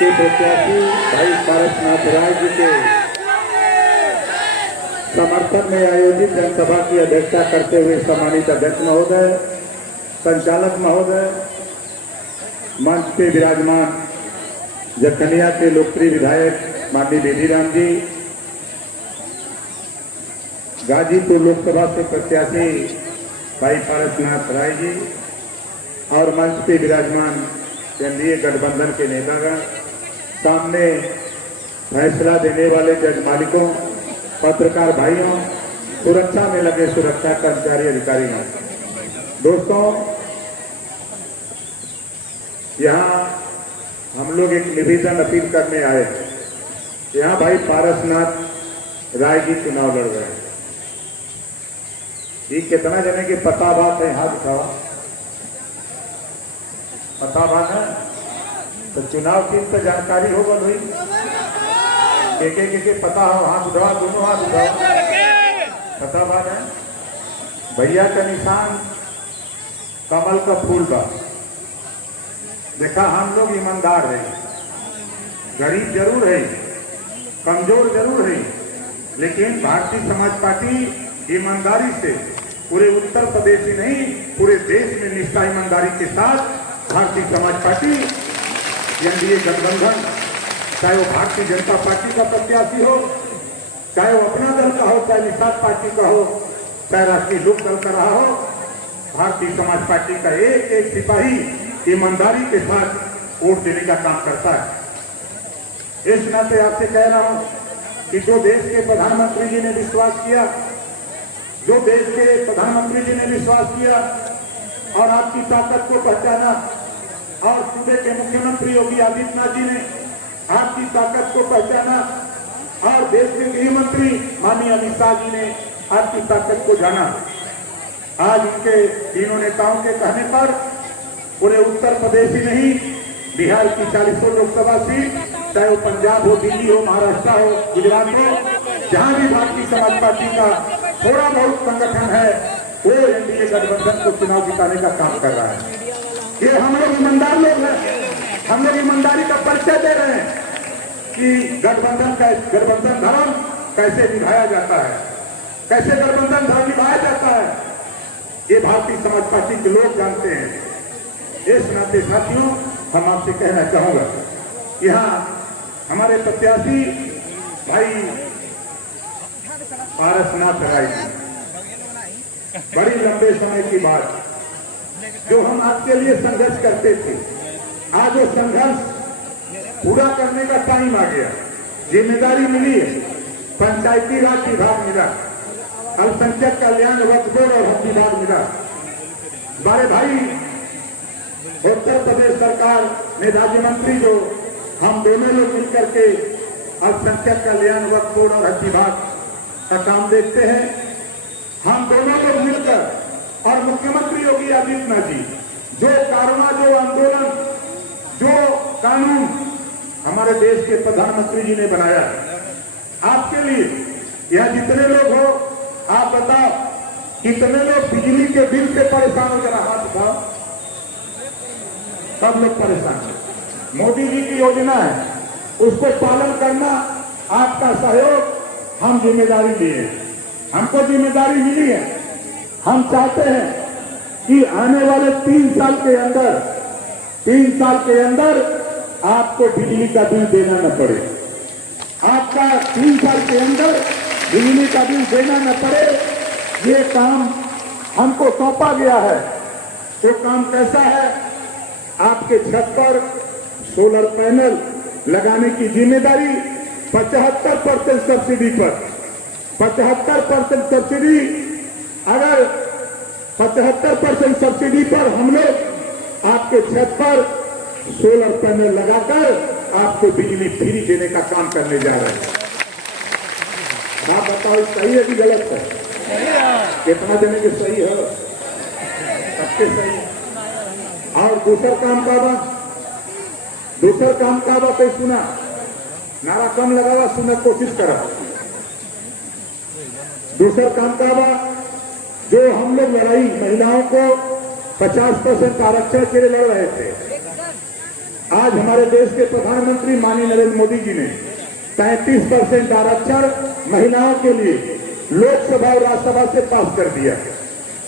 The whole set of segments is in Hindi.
के प्रत्याशी भाई पारसनाथ राय जी के समर्थन में आयोजित जनसभा की अध्यक्षता करते हुए सम्मानित अध्यक्ष महोदय, संचालक महोदय, मंच पे विराजमान जखनिया के लोकप्रिय विधायक माननीय बेदीराम जी, गाजीपुर लोकसभा से प्रत्याशी भाई पारसनाथ राय जी और मंच पे विराजमान केंद्रीय गठबंधन के नेतागण, सामने फैसला देने वाले जज मालिकों, पत्रकार भाइयों, सुरक्षा में लगे सुरक्षा कर्मचारी अधिकारियों, दोस्तों, यहाँ हम लोग एक निवेदन अपील करने आए। यहाँ भाई पारसनाथ राय जी चुनाव लड़ रहे हैं। ये कितना जने की पता बात है, हाथ उठाओ। पता बात है तो चुनाव की तो जानकारी होगा भाई, के पता हो, हाथ उठाओ, दोनों हाथ उठाओ। पता बात है भैया का निशान कमल का फूल बा। देखा, हम लोग ईमानदार है, गरीब जरूर है, कमजोर जरूर है, लेकिन भारतीय समाज पार्टी ईमानदारी से पूरे उत्तर प्रदेश ही नहीं पूरे देश में निष्ठा ईमानदारी के साथ भारतीय समाज पार्टी एनडीए गठबंधन, चाहे वो भारतीय जनता पार्टी का प्रत्याशी हो, चाहे वो अपना दल का हो, चाहे निषाद पार्टी का हो, चाहे राष्ट्रीय लोक दल का रहा हो, भारतीय समाज पार्टी का एक एक सिपाही ईमानदारी के साथ वोट देने का काम करता है। इस नाते आपसे कह रहा हूं कि जो देश के प्रधानमंत्री जी ने विश्वास किया, जो देश के प्रधानमंत्री जी ने विश्वास किया और आपकी ताकत को पहचाना, और सूबे के मुख्यमंत्री योगी आदित्यनाथ जी ने आपकी ताकत को पहचाना, और देश के गृह मंत्री माननीय अमित शाह जी ने आपकी ताकत को जाना। आज उनके तीनों नेताओं के कहने पर पूरे उत्तर प्रदेश ही नहीं, बिहार की 40 लोकसभा सीट, चाहे वो पंजाब हो, दिल्ली हो, महाराष्ट्र हो, गुजरात हो, जहां भी भारतीय समाज पार्टी का थोड़ा बहुत संगठन है, वो एनडीए गठबंधन को चुनाव जिताने का काम कर रहा है। ये हम लोग ईमानदार लोग हैं, हम लोग ईमानदारी का परिचय दे रहे हैं कि गठबंधन धर्म कैसे निभाया जाता है, कैसे गठबंधन धर्म निभाया जाता है, ये भारतीय समाज पार्टी के लोग जानते हैं। इस नाते साथियों, हम आपसे कहना चाहूंगा, यहाँ हमारे प्रत्याशी भाई पारसनाथ राय जी, बड़ी लंबे समय की बात जो हम आपके लिए संघर्ष करते थे, आज वो संघर्ष पूरा करने का टाइम आ गया। जिम्मेदारी मिली है, पंचायती राज विभाग मिला, अल्पसंख्यक कल्याण वक्फ बोर्ड और हज विभाग मिला। हमारे भाई उत्तर प्रदेश सरकार में राज्य मंत्री जो हम दोनों लोग मिलकर के अल्पसंख्यक कल्याण वक्फ बोर्ड और हज विभाग का काम देखते हैं। हम दोनों लोग मिलकर और मुख्यमंत्री योगी आदित्यनाथ जी जो कारवां, जो आंदोलन, जो कानून हमारे देश के प्रधानमंत्री जी ने बनाया आपके लिए, यह जितने लोग हो, आप बताओ कितने लोग बिजली के बिल से परेशान हो, जरा हाथ उठाओ। सब लोग परेशान हैं। मोदी जी की योजना है, उसको पालन करना आपका सहयोग, हम जिम्मेदारी लिए, हमको जिम्मेदारी मिली है। हम चाहते हैं कि आने वाले 3 साल के अंदर आपको बिजली का बिल देना न पड़े, आपका 3 साल के अंदर बिजली का बिल देना न पड़े। ये काम हमको सौंपा गया है। तो काम कैसा है? आपके छत पर सोलर पैनल लगाने की जिम्मेदारी 75% सब्सिडी पर, 75% सब्सिडी, अगर 75% सब्सिडी पर हम लोग आपके छत पर सोलर पैनल लगाकर आपको बिजली फ्री देने का काम करने जा रहे हैं। आप बताओ सही है कि गलत है? कितना देने के सही है? सबके सही है। और दूसरा काम का बात सुना, नारा कम लगावा, सुनने की कोशिश करा। दूसरा काम का बात जो हम लोग लड़ाई महिलाओं को 50% आरक्षण के लिए लड़ रहे थे, आज हमारे देश के प्रधानमंत्री माननीय नरेंद्र मोदी जी ने 33% आरक्षण महिलाओं के लिए लोकसभा और राज्यसभा से पास कर दिया।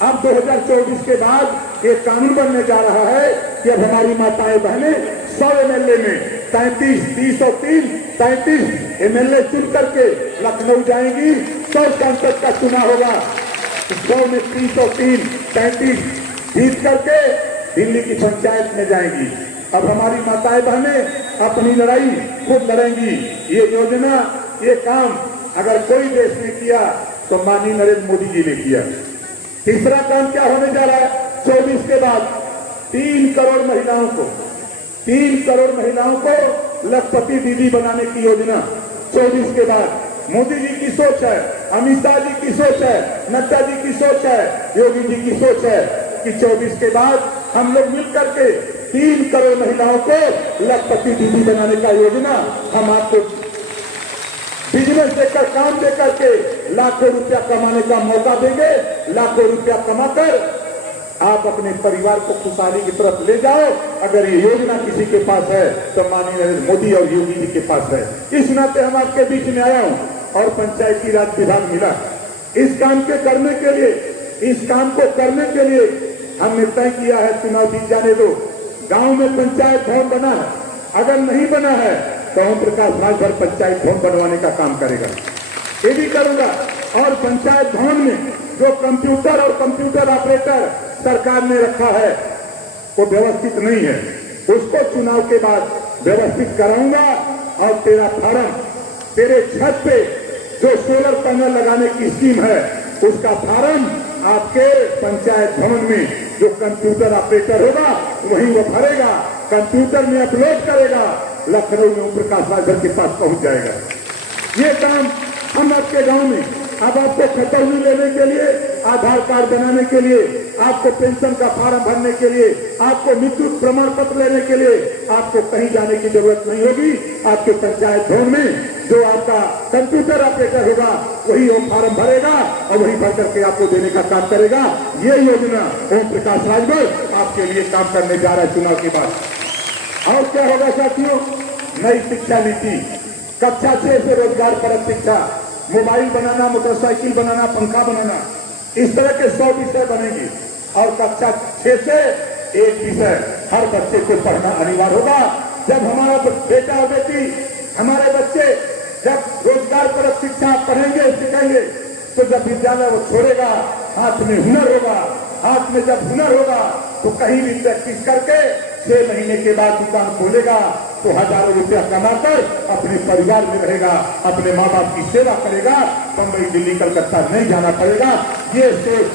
अब 2024 के बाद एक कानून बनने जा रहा है कि अब हमारी माताएं बहनें 100 एमएलए में 33, 30 और 3, 33 एमएलए चुन करके लखनऊ जाएंगी। 100 सांसद का चुनाव होगा, 100 में 30 और 3, 33 जीत करके दिल्ली की पंचायत में जाएंगी। अब हमारी माताएं बहनें अपनी लड़ाई खुद लड़ेंगी। ये योजना, ये काम अगर कोई देश ने किया तो माननीय नरेंद्र मोदी जी ने किया। तीसरा काम क्या होने जा रहा है? 24 के बाद 3 करोड़ महिलाओं को लखपति दीदी बनाने की योजना 24 के बाद। मोदी जी की सोच है, अमित शाह जी की सोच है, नड्डा जी की सोच है, योगी जी की सोच है कि 24 के बाद हम लोग मिलकर के 3 करोड़ महिलाओं को लखपति दीदी बनाने का योजना हम आपको बिजनेस देकर, काम देकर के लाखों रुपया कमाने का मौका देंगे। लाखों रुपया कमाकर आप अपने परिवार को खुशहाली की तरफ ले जाओ। अगर ये योजना किसी के पास है तो माननीय नरेंद्र मोदी और योगी जी के पास है। इस नाते हम आपके बीच में आया हूं और पंचायती राज विभाग मिला। इस काम को करने के लिए हमने तय किया है, चुनाव जीत जाने दो। गांव में पंचायत भवन बना है, अगर नहीं बना है तो ओम प्रकाश राजभर पंचायत भवन बनवाने का काम करेगा, ये भी करूंगा। और पंचायत भवन में जो कंप्यूटर और कंप्यूटर ऑपरेटर सरकार ने रखा है वो व्यवस्थित नहीं है, उसको चुनाव के बाद व्यवस्थित कराऊंगा। और तेरा फार्म, तेरे छत पे जो सोलर पैनल लगाने की स्कीम है उसका फार्म आपके पंचायत भवन में जो कंप्यूटर ऑपरेटर होगा वहीं वो भरेगा, कंप्यूटर में अपलोड करेगा, लखनऊ में ओम प्रकाश राजभर के पास पहुंच जाएगा। ये काम हम आपके गांव में अब आपको खतौनी लेने के लिए, आधार कार्ड बनाने के लिए, आपको पेंशन का फार्म भरने के लिए, आपको मृत्यु प्रमाण पत्र लेने के लिए आपको कहीं जाने की जरूरत नहीं होगी। आपके पंचायत भवन में जो आपका कंप्यूटर ऑपरेटर होगा वही वो फार्म भरेगा और वही भर करके आपको देने का काम करेगा। ये योजना ओम प्रकाश राजभर आपके लिए काम करने जा रहा है चुनाव के बाद। और क्या होगा साथियों? नई शिक्षा नीति, कक्षा 6 से रोजगार परक शिक्षा, मोबाइल बनाना, मोटरसाइकिल बनाना, पंखा बनाना, इस तरह के 100 विषय बनेंगे। और कक्षा 6 से एक विषय हर बच्चे को पढ़ना अनिवार्य होगा। जब हमारा बेटा और बेटी, हमारे बच्चे जब रोजगार परक शिक्षा पढ़ेंगे, सीखेंगे, तो जब विद्यालय वो छोड़ेगा हाथ में हुनर होगा। हाथ में जब हुनर होगा तो कहीं भी प्रैक्टिस करके 6 महीने के बाद दुकान खोलेगा तो हजारों रुपया कमाकर अपने परिवार में रहेगा, अपने माँ बाप की सेवा करेगा, बम्बई, दिल्ली, कलकत्ता नहीं जाना पड़ेगा। ये सोच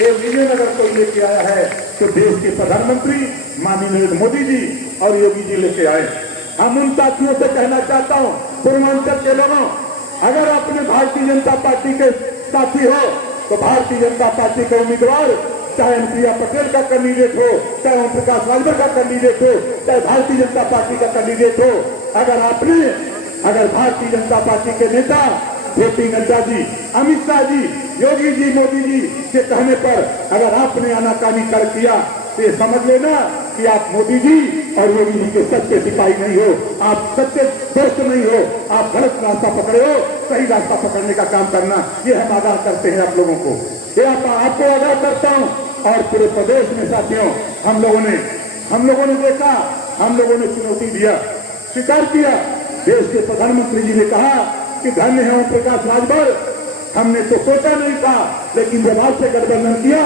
ये विजय अगर कोई लेके आया है तो देश के प्रधानमंत्री माननीय नरेंद्र मोदी जी और योगी जी लेके आए। हम उन साथियों से कहना चाहता हूँ, पूर्वांचल के लोगों, अगर अपने भारतीय जनता पार्टी के साथी हो तो भारतीय जनता पार्टी के उम्मीदवार, चाहे अनुप्रिया पटेल का कैंडिडेट हो, चाहे ओम प्रकाश राजभर का कैंडिडेट हो, चाहे भारतीय जनता पार्टी का कैंडिडेट हो, अगर भारतीय जनता पार्टी के नेता जेपी नड्डा जी, अमित शाह जी, योगी जी, मोदी जी के कहने पर अगर आपने आनाकानी कर किया तो ये समझ लेना कि आप मोदी जी और योगी जी के सच्चे सिपाही नहीं हो, आप सच्चे दोस्त नहीं हो, आप गलत रास्ता पकड़े हो। सही रास्ता पकड़ने का काम करना, ये हम आगाह करते हैं आप लोगों को, ये आपको आगाह करता हूँ। और पूरे प्रदेश में साथियों हम लोगों ने देखा, हम लोगों ने चुनौती दिया, स्वीकार किया। देश के प्रधानमंत्री जी ने कहा कि धन्य है ओम प्रकाश राजभर, हमने तो सोचा नहीं था, लेकिन जब आपसे गठबंधन किया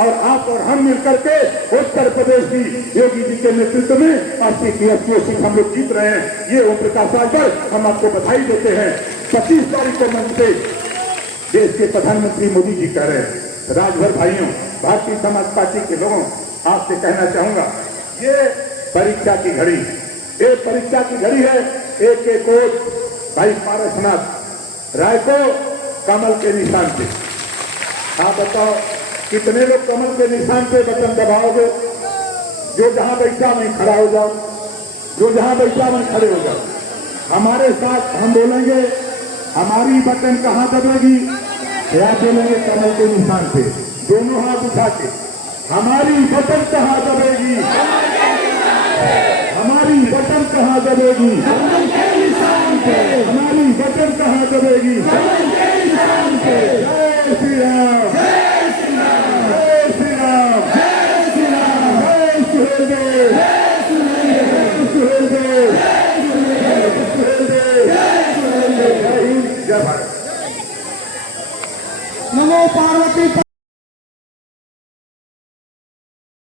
और आप और हम मिलकर के उत्तर प्रदेश की योगी जी के नेतृत्व में 80 की 80 सीट हम लोग जीत रहे हैं। ये ओम प्रकाश राजभर हम आपको बधाई देते हैं। 25 तारीख को मंच पे देश के प्रधानमंत्री मोदी जी कह रहे हैं। राजभर भाइयों, भारतीय समाज पार्टी के लोगों, आपसे कहना चाहूंगा, ये परीक्षा की घड़ी, एक परीक्षा की घड़ी है। एक कोच भाई पारसनाथ राय को कमल के निशान पे, आप बताओ कितने लोग कमल के निशान पे बटन दबाओगे? जो जहां बैठा वहीं खड़ा हो जाओ, जो जहां बैठा वहीं खड़े हो जाओ। हमारे साथ हम बोलेंगे, हमारी बटन कहां दबेगी? या बोलेंगे कमल के निशान पे, दोनों हाथ उठा के, हमारी बटन कहां दबेगी? हमारी दबेगी, हमारी वचन कहाँ दबेगी। जय श्री राम, जय श्री राम, जय श्री राम, जय श्री राम, जय सुहेलदेव, जय सुहेलदेव, जय सुहेलदेव, जय हिंद, जय भारत। नमो पार्वती।